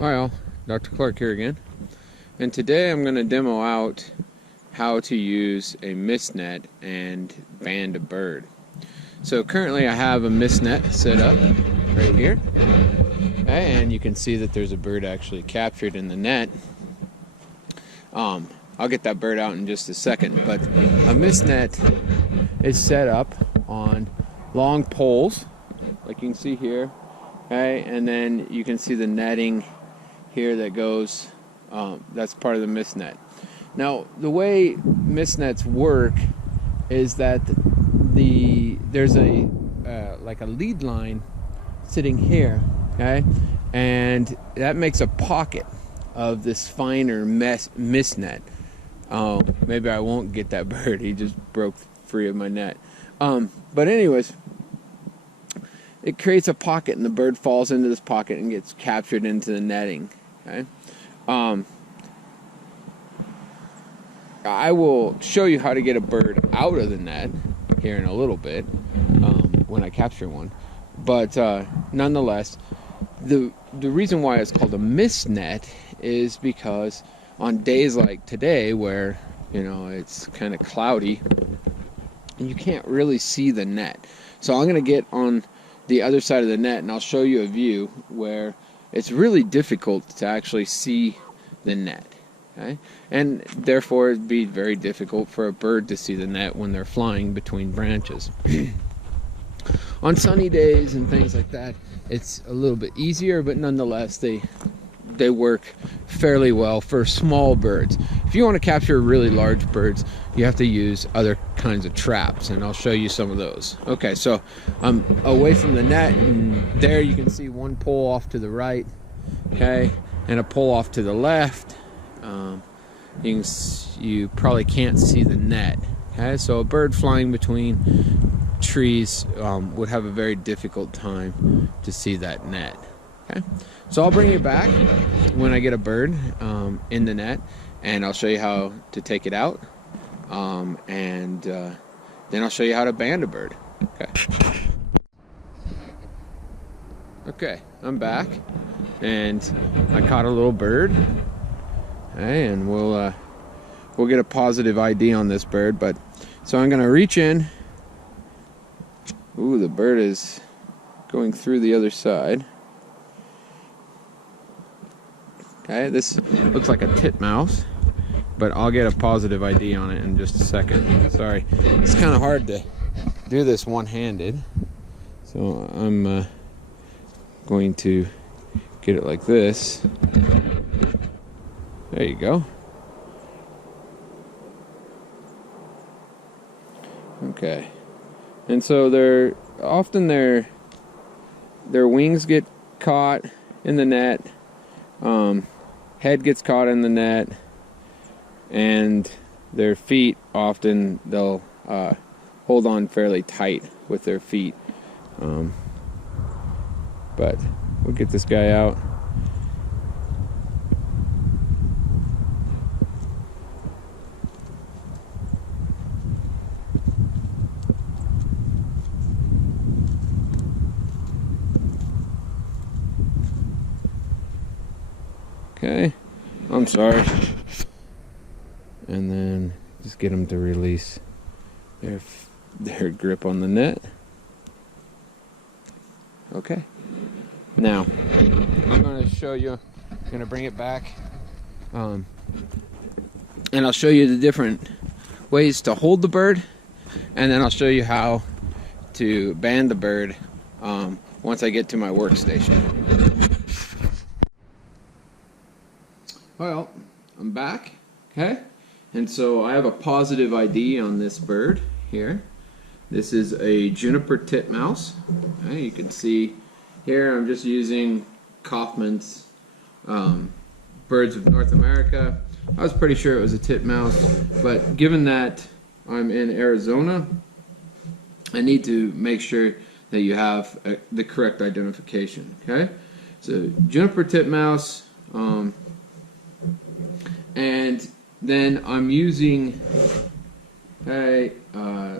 Well, Dr. Clark here again, and today I'm going to demo out how to use a mist net and band a bird. So currently I have a mist net set up right here, and you can see that there's a bird actually captured in the net. I'll get that bird out in just a second, but a mist net is set up on long poles, like you can see here, okay, and then you can see the netting here that goes, that's part of the mist net. Now, the way mist nets work is that there's a like a lead line sitting here, okay, and that makes a pocket of this finer mist net. Oh, maybe I won't get that bird. He just broke free of my net. But anyways, it creates a pocket, and the bird falls into this pocket and gets captured into the netting. Okay. I will show you how to get a bird out of the net here in a little bit when I capture one. But nonetheless, the reason why it's called a mist net is because on days like today, where it's kind of cloudy, you can't really see the net. So I'm going to get on the other side of the net, and I'll show you a view where it's really difficult to actually see the net. Okay? And therefore it'd be very difficult for a bird to see the net when they're flying between branches. On sunny days and things like that, it's a little bit easier, but nonetheless they work fairly well for small birds. If you want to capture really large birds, you have to use other kinds of traps, and I'll show you some of those. Okay, so I'm away from the net, and there you can see one pole off to the right, okay, and a pole off to the left. You probably can't see the net, okay, so a bird flying between trees would have a very difficult time to see that net. Okay, so I'll bring you back when I get a bird in the net, and I'll show you how to take it out, and then I'll show you how to band a bird. Okay, I'm back, and I caught a little bird. Okay, and we'll get a positive ID on this bird. But so I'm gonna reach in. Ooh, the bird is going through the other side. Okay, this looks like a titmouse, but I'll get a positive ID on it in just a second. Sorry, it's kind of hard to do this one-handed, so I'm going to get it like this. There you go. Okay, and so their wings get caught in the net. Head gets caught in the net, and their feet often they'll hold on fairly tight with their feet. But we'll get this guy out. Okay, I'm sorry. And then just get them to release their grip on the net. Okay. Now, I'm going to show you, I'm going to bring it back, and I'll show you the different ways to hold the bird, and then I'll show you how to band the bird once I get to my workstation. Well, I'm back, okay? And so I have a positive ID on this bird here. This is a juniper titmouse. Okay, you can see here I'm just using Kaufman's Birds of North America. I was pretty sure it was a titmouse, but given that I'm in Arizona, I need to make sure that you have the correct identification, okay? So juniper titmouse, and then I'm using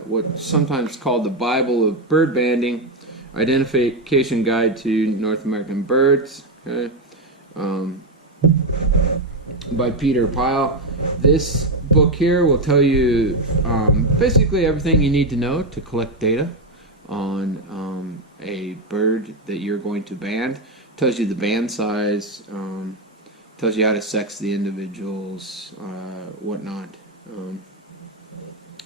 what's sometimes called the Bible of Bird Banding, Identification Guide to North American Birds. Okay? um, by Peter Pyle. This book here will tell you basically everything you need to know to collect data on a bird that you're going to band. Tells you the band size, tells you how to sex the individuals, whatnot,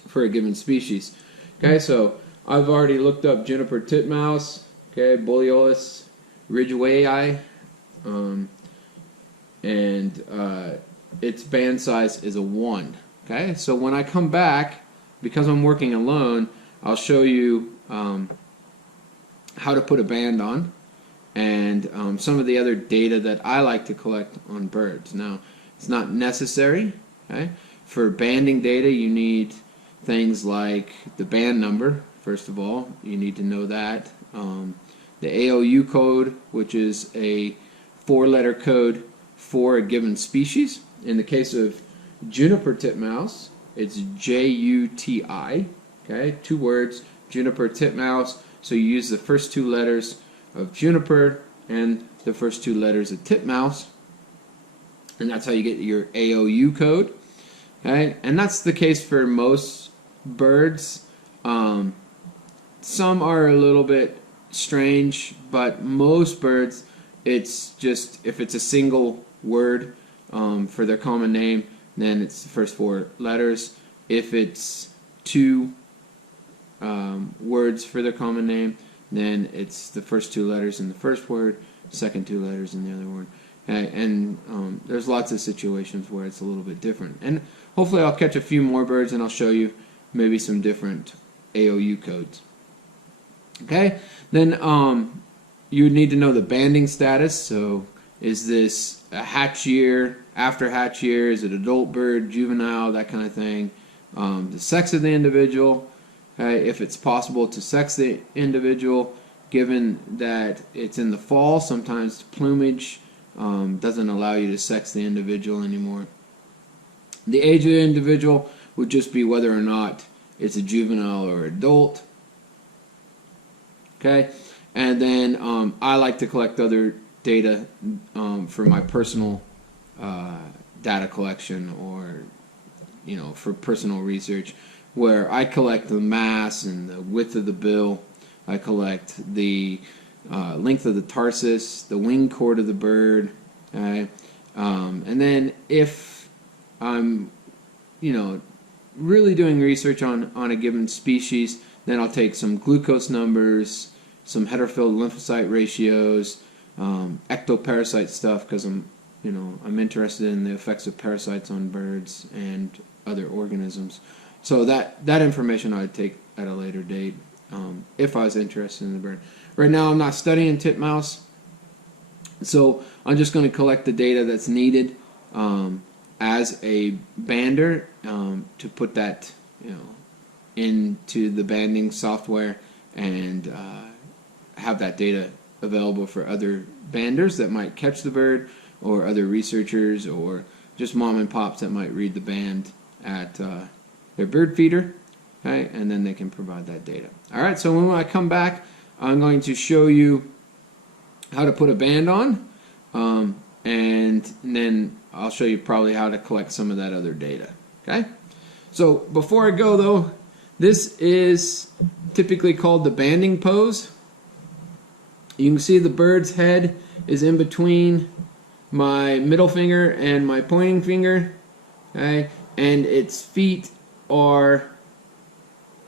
for a given species. Okay, so I've already looked up juniper titmouse, okay, Borealis ridgwayi, and its band size is a 1. Okay, so when I come back, because I'm working alone, I'll show you how to put a band on, and some of the other data that I like to collect on birds. Now, it's not necessary. Okay, for banding data, you need things like the band number. First of all, you need to know that. The AOU code, which is a 4-letter code for a given species. In the case of juniper titmouse, it's JUTI. Okay, 2 words, juniper titmouse. So you use the first 2 letters of juniper and the first 2 letters of titmouse, and that's how you get your AOU code. Okay, and that's the case for most birds. Some are a little bit strange, but most birds, it's just, if it's a single word for their common name, then it's the first 4 letters. If it's 2 words for their common name, then it's the first 2 letters in the first word, second 2 letters in the other word. And there's lots of situations where it's a little bit different. And hopefully I'll catch a few more birds and I'll show you maybe some different AOU codes. Okay, then you would need to know the banding status. So is this a hatch year, after hatch year, is it adult bird, juvenile, that kind of thing. The sex of the individual, if it's possible to sex the individual, given that it's in the fall, sometimes plumage doesn't allow you to sex the individual anymore. The age of the individual would just be whether or not it's a juvenile or adult. Okay, and then I like to collect other data for my personal data collection, or for personal research, where I collect the mass and the width of the bill. I collect the length of the tarsus, the wing chord of the bird, and then if I'm really doing research on a given species, then I'll take some glucose numbers, some heterophil lymphocyte ratios, ectoparasite stuff, because I'm interested in the effects of parasites on birds and other organisms. So that information I'd take at a later date if I was interested in the bird. Right now I'm not studying titmouse, so I'm just going to collect the data that's needed as a bander to put that into the banding software and have that data available for other banders that might catch the bird, or other researchers, or just mom and pops that might read the band at their bird feeder, okay, and then they can provide that data. All right, so when I come back, I'm going to show you how to put a band on, and then I'll show you probably how to collect some of that other data. Okay, so before I go though, this is typically called the banding pose. You can see the bird's head is in between my middle finger and my pointing finger, okay, and its feet are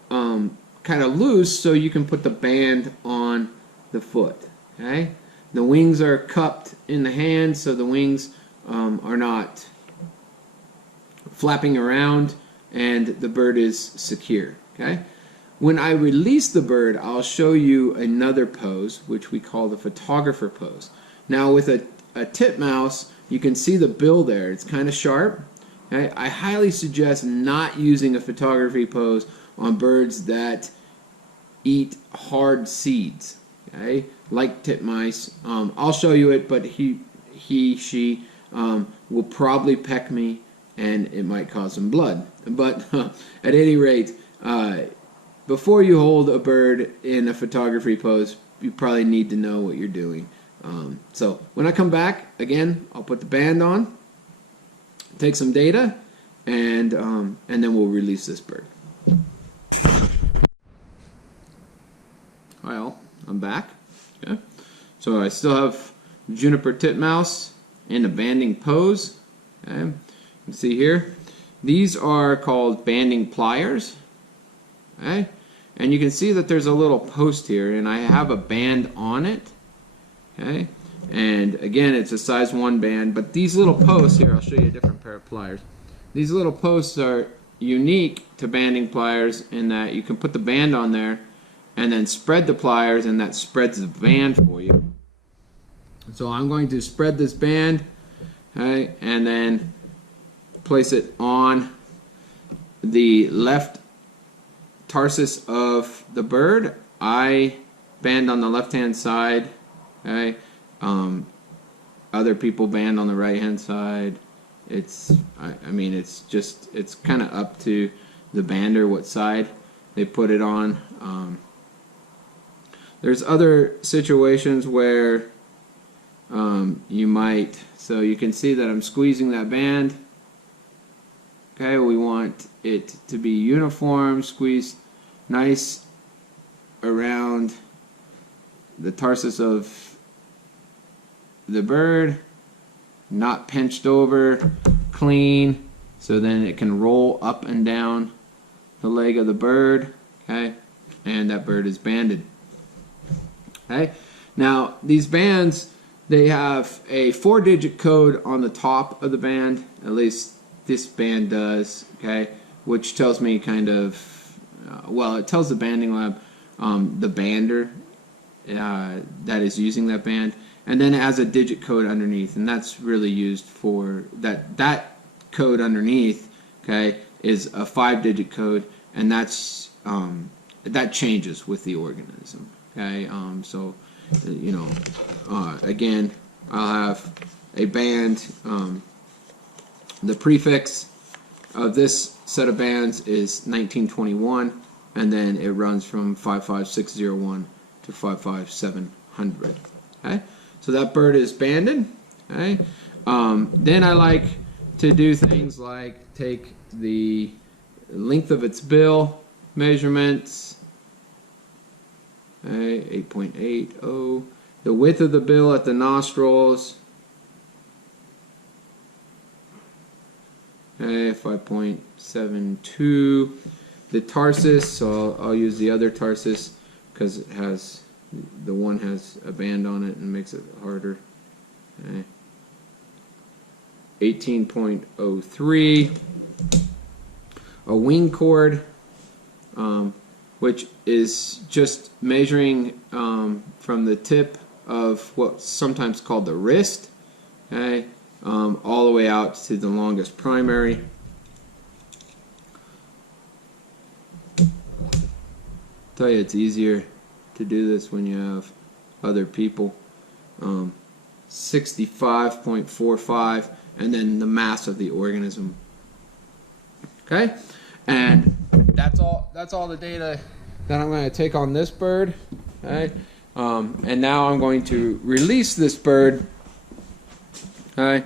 kind of loose, so you can put the band on the foot. Okay, the wings are cupped in the hand, so the wings are not flapping around, and the bird is secure. Okay, when I release the bird, I'll show you another pose, which we call the photographer pose. Now, with a titmouse, you can see the bill there; it's kind of sharp. Okay? I highly suggest not using a photography pose on birds that eat hard seeds, okay, like titmice. I'll show you it, but she will probably peck me, and it might cause some blood. But at any rate, before you hold a bird in a photography pose, you probably need to know what you're doing. So when I come back, again, I'll put the band on, take some data, and then we'll release this bird. Hi all, I'm back. Okay. So I still have juniper titmouse in a banding pose. Okay. You can see here, these are called banding pliers. Okay. And you can see that there's a little post here, and I have a band on it. Okay. And again, it's a size 1 band, but these little posts here, I'll show you a different pair of pliers. These little posts are unique to banding pliers in that you can put the band on there and then spread the pliers, and that spreads the band for you. So I'm going to spread this band, okay, and then place it on the left tarsus of the bird. I band on the left-hand side, okay. Other people band on the right-hand side. I mean, it's kind of up to the bander what side they put it on. There's other situations where you might, so you can see that I'm squeezing that band. Okay, we want it to be uniform, squeezed nice around the tarsus of the bird, not pinched over, clean, so then it can roll up and down the leg of the bird. Okay, and that bird is banded. Okay, now these bands, they have a 4-digit code on the top of the band, at least this band does, okay, which tells me kind of, well, it tells the banding lab the bander that is using that band, and then it has a digit code underneath, and that's really used for that code underneath, okay, is a 5-digit code, and that's that changes with the organism. Okay, so you know, again, I'll have a band. The prefix of this set of bands is 1921, and then it runs from 55601 to 55700. Okay, so that bird is banded. Okay, then I like to do things like take the length of its bill measurements. Okay, 8.80. The width of the bill at the nostrils. Okay, 5.72. The tarsus, so I'll use the other tarsus because it has, the one has a band on it and makes it harder. Okay. 18.03. A wing chord, which is just measuring from the tip of what's sometimes called the wrist, okay, all the way out to the longest primary. Tell you, it's easier to do this when you have other people. 65.45, and then the mass of the organism. Okay, and that's all the data that I'm going to take on this bird. Okay, and now I'm going to release this bird. Okay,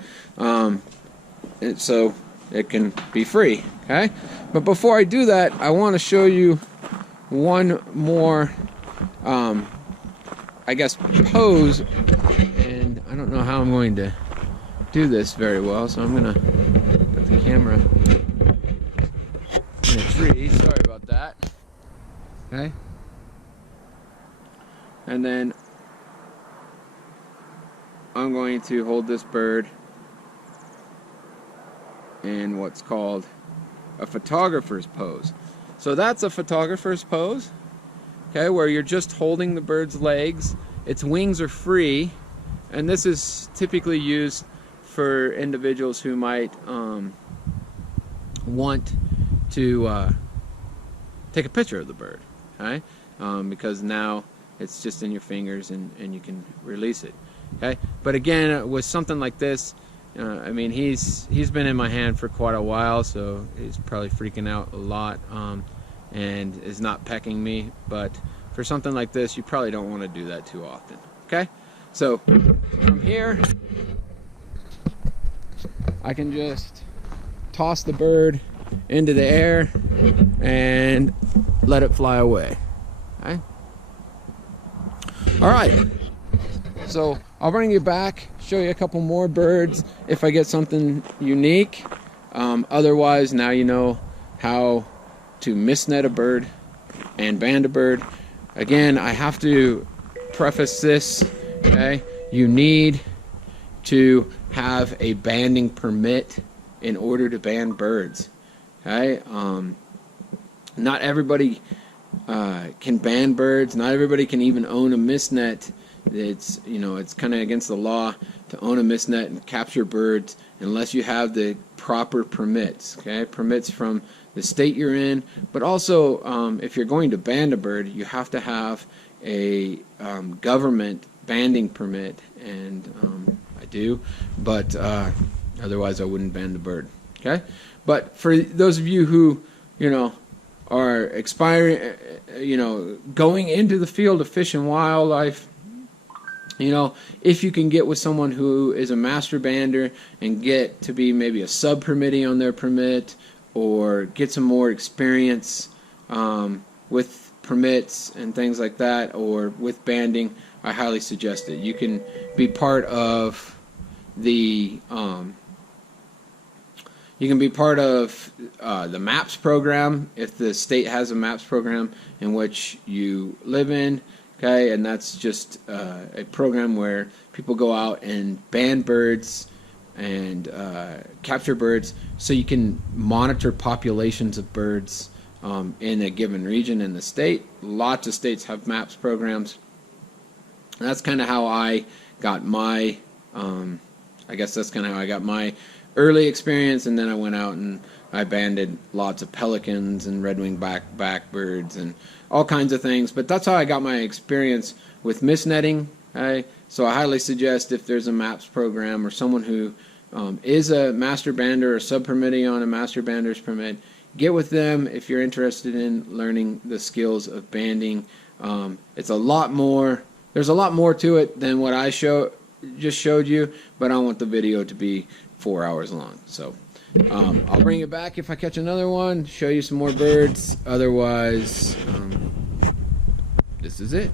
so it can be free. Okay, but before I do that, I want to show you one more, I guess, pose, and I don't know how I'm going to do this very well, so I'm going to put the camera in a tree. Sorry about that. Okay, and then I'm going to hold this bird in what's called a photographer's pose. So that's a photographer's pose, okay, where you're just holding the bird's legs, its wings are free, and this is typically used for individuals who might want to take a picture of the bird, okay, because now it's just in your fingers and you can release it. Okay, but again, with something like this, I mean, he's been in my hand for quite a while, so he's probably freaking out a lot and is not pecking me. But for something like this, you probably don't want to do that too often. Okay, So from here, I can just toss the bird into the air and let it fly away. Okay? All right. So I'll bring you back, show you a couple more birds if I get something unique. Otherwise, now you know how to misnet a bird and band a bird. Again, I have to preface this, okay? You need to have a banding permit in order to band birds, okay? Not everybody can band birds. Not everybody can even own a misnet. It's, you know, it's kind of against the law to own a misnet and capture birds unless you have the proper permits, okay? Permits from the state you're in, but also if you're going to band a bird, you have to have a government banding permit, and I do, but otherwise I wouldn't band the bird, okay? But for those of you who, you know, are expiring, you know, going into the field of fish and wildlife, you know, if you can get with someone who is a master bander and get to be maybe a sub-permittee on their permit, or get some more experience with permits and things like that, or with banding, I highly suggest it. You can be part of the the MAPS program if the state has a MAPS program in which you live in. Okay, and that's just a program where people go out and band birds and capture birds, so you can monitor populations of birds in a given region in the state. Lots of states have MAPS programs. And that's kind of how I got my, I guess that's kind of how I got my early experience, and then I went out and I banded lots of pelicans and red-winged blackbirds and all kinds of things. But that's how I got my experience with misnetting. Okay? So I highly suggest, if there's a MAPS program or someone who is a master bander or sub-permittee on a master bander's permit, get with them if you're interested in learning the skills of banding. It's a lot more. There's a lot more to it than what I just showed you, but I don't want the video to be 4 hours long. So I'll bring it back if I catch another one, show you some more birds. Otherwise, this is it.